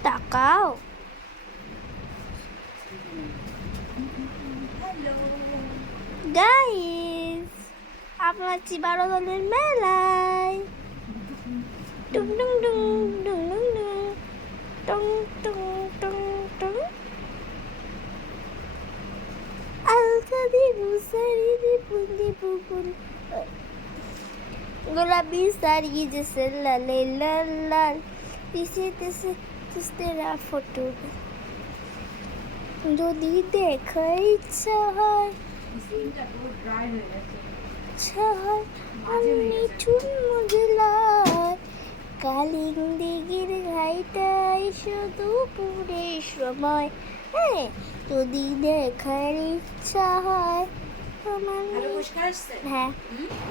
Tak kau? Halo. Guys, apa lagi baru dengan Melai? Dung dung dung dung dung dung dung dung dung dung. Alka di busari di pun di pun. Gula bisa di jasa la la la la. Di sini তেরা photo? যদি দেখার ইচ্ছা হয়। হয় জেলায় কালিং দিঘির ঘাইটাই শুধু পুরে সময়। হ্যাঁ যদি দেখার ইচ্ছা হ্যাঁ।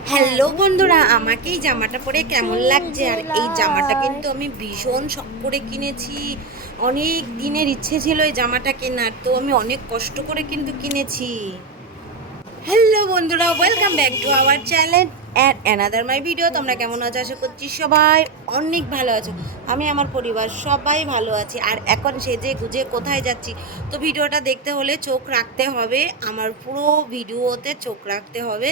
হ্যালো বন্ধুরা আমাকে এই জামাটা পরে কেমন লাগছে? আর এই জামাটা কিন্তু আমি ভীষণ শখ করে কিনেছি। অনেক দিনের ইচ্ছে ছিল এই জামাটা কেনার তো আমি অনেক কষ্ট করে কিন্তু কিনেছি। হ্যালো বন্ধুরা welcome back to our channel and another my video তোমরা কেমন আছো? আশা করছি সবাই অনেক ভালো আছো। আমি, আমার পরিবার সবাই ভালো আছি। আর এখন সেজে গুজে কোথায় যাচ্ছি? তো ভিডিওটা দেখতে হলে চোখ রাখতে হবে। আমার পুরো ভিডিওতে চোখ রাখতে হবে।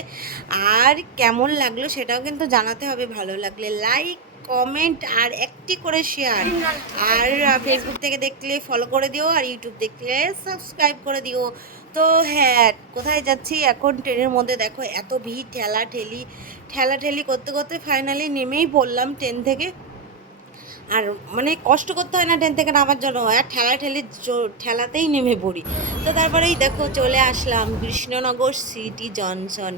আর কেমন লাগল সেটাও কিন্তু জানাতে হবে। ভালো লাগলে লাইক কমেন্ট আর একটি করে শেয়ার আর ফেসবুক থেকে দেখলে ফলো করে দিও। আর ইউটিউব দেখলে সাবস্ক্রাইব করে দিও। তো হ্যাঁ কোথায় যাচ্ছি? এখন ট্রেনের মধ্যে দেখো এত ভিড় ঠেলা ঠেলি ঠেলা ঠেলি করতে করতে ফাইনালি নেমেই পড়লাম ট্রেন থেকে। আর মানে কষ্ট করতে হয় না ট্রেন থেকে নামার জন্য, আর ঠেলা ঠেলি ঠেলাতেই নেমে পড়ি। তো তারপরেই দেখো চলে আসলাম কৃষ্ণনগর সিটি জনসন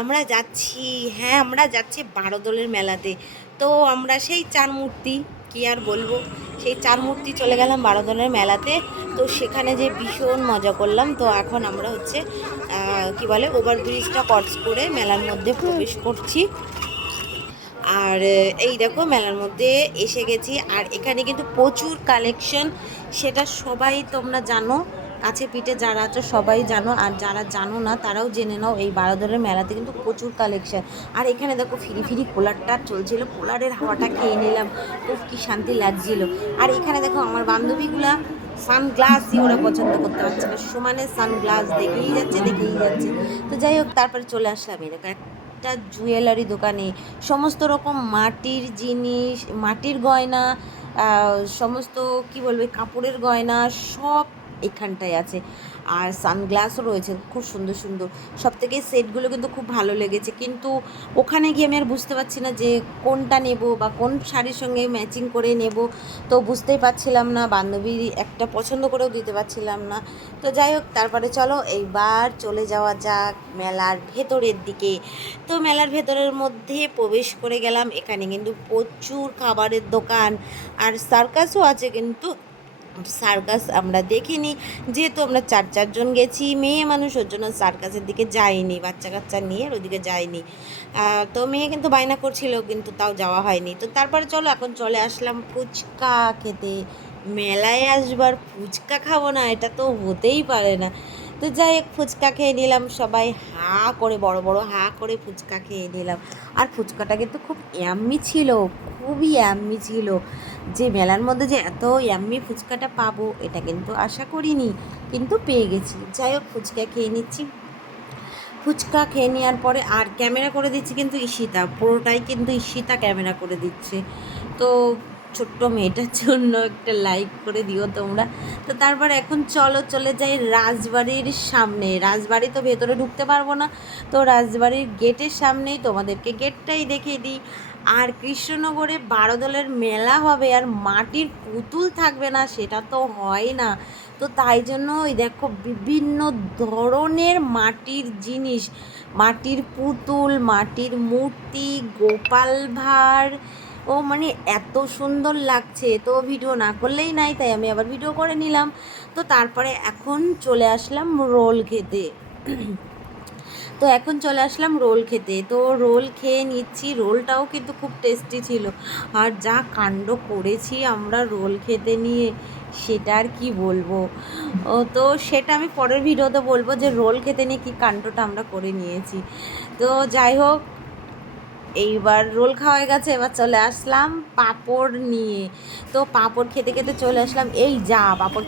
আমরা যাচ্ছি হ্যাঁ আমরা যাচ্ছি বারোদলের মেলাতে। তো আমরা সেই চার মূর্তি, কি আর বলব? সেই চার মূর্তি চলে গেলাম বারোদলের মেলাতে। তো সেখানে যে ভীষণ মজা করলাম। তো এখন আমরা হচ্ছে কি বলে ওভারব্রিজটা ক্রস করে মেলার মধ্যে প্রবেশ করছি। আর এই দেখো মেলার মধ্যে এসে গেছি। আর এখানে কিন্তু প্রচুর কালেকশন সেটা সবাই তোমরা জানো। কাছে পিঠে যারা আছো সবাই জানো। আর যারা জানো না, তারাও জেনে নাও, এই বারোদরের মেলাতে কিন্তু প্রচুর কালেকশন আর এখানে দেখো ফিরি ফিরি পোলারটা চলছিল। পোলারের হাওয়াটা খেয়ে নিলাম। খুব কি শান্তি লাগছিল। আর এখানে দেখো আমার বান্ধবীগুলা সানগ্লাসই ওরা পছন্দ করতে পারছে না। সমানে সানগ্লাস দেখেই যাচ্ছে দেখেই যাচ্ছে। তো যাই হোক, তারপরে চলে আসলাম এরকম একটা জুয়েলারি দোকানে। সমস্ত রকম মাটির জিনিস, মাটির গয়না সমস্ত, কি বলবে, কাপড়ের গয়না, সব এখানটায় আছে। আর সানগ্লাসও রয়েছে, খুব সুন্দর সুন্দর। সব থেকে সেটগুলো কিন্তু খুব ভালো লেগেছে। কিন্তু ওখানে গিয়ে আমি আর বুঝতে পারছি না যে কোনটা নেব বা কোন শাড়ির সঙ্গে ম্যাচিং করে নেব। তো বুঝতেই পারছিলাম না বান্ধবীর একটা পছন্দ করেও দিতে পারছিলাম না। তো যাই হোক, তারপরে চলো, এইবার চলে যাওয়া যাক মেলার ভেতরের দিকে। তো মেলার ভেতরের মধ্যে প্রবেশ করে গেলাম। এখানে কিন্তু প্রচুর খাবারের দোকান। আর সার্কাসও আছে কিন্তু সার্কাস আমরা দেখিনি। যেহেতু আমরা চার, চারজন গেছি, মেয়ে মানুষ, ওর জন্য সার্কাসের দিকে যায়নি বাচ্চা কাচ্চা নিয়ে ওদিকে যায়নি তো মেয়ে কিন্তু বায়না করছিল, কিন্তু তাও যাওয়া হয়নি। তো তারপরে চলো, এখন চলে আসলাম ফুচকা খেতে। মেলায় আসবার ফুচকা খাব না, এটা তো হতেই পারে না। তো যাই হোক, ফুচকা খেয়ে নিলাম সবাই। হা করে বড় বড় হা করে ফুচকা খেয়ে নিলাম। আর ফুচকাটা কিন্তু খুব অ্যাম্মি ছিল, খুবই অ্যাম্মি ছিল। যে মেলার মধ্যে যে এত অ্যাম্মি ফুচকাটা পাবো, এটা কিন্তু আশা করিনি, কিন্তু পেয়ে গেছি। যাই হোক, ফুচকা খেয়ে নিচ্ছি। ফুচকা খেয়ে নেওয়ার পরে আর ক্যামেরা করে দিচ্ছি কিন্তু ঈশিতা, পুরোটাই কিন্তু ঈশিতা ক্যামেরা করে দিচ্ছে। তো ছোট্ট মেয়েটার জন্য একটা লাইক করে দিও তোমরা। তো তারপর এখন চলো, চলে যাই রাজবাড়ির সামনে। রাজবাড়ি তো ভেতরে ঢুকতে পারব না। তো রাজবাড়ির গেটের সামনেই তোমাদেরকে গেটটাই দেখিয়ে দিই। আর কৃষ্ণনগরে বারো দলের মেলা হবে আর মাটির পুতুল থাকবে না, সেটা তো হয় না। তো তাই জন্য ওই দেখো বিভিন্ন ধরনের মাটির জিনিস। মাটির পুতুল, মাটির মূর্তি, গোপাল ভাঁড় ও মানে এত সুন্দর লাগছে। তো ভিডিও না করলেই নাই, তাই আমি আবার ভিডিও করে নিলাম। তো তারপরে এখন চলে আসলাম রোল খেতে। তো এখন চলে আসলাম রোল খেতে। তো রোল খেয়ে নিচ্ছি। রোলটাও কিন্তু খুব টেস্টি ছিল। আর যা কাণ্ড করেছি আমরা রোল খেতে নিয়ে, সেটা আর কি বলব? ও, তো সেটা আমি পরের ভিডিওতে বলব যে রোল খেতে নিয়ে কী কাণ্ডটা আমরা করে নিয়েছি। তো যাই হোক এইবার রোল খাওয়া হয়ে গেছে, এবার চলে আসলাম পাঁপড় নিয়ে। তো পাঁপড় খেতে খেতে চলে আসলাম, এই যা পাঁপড়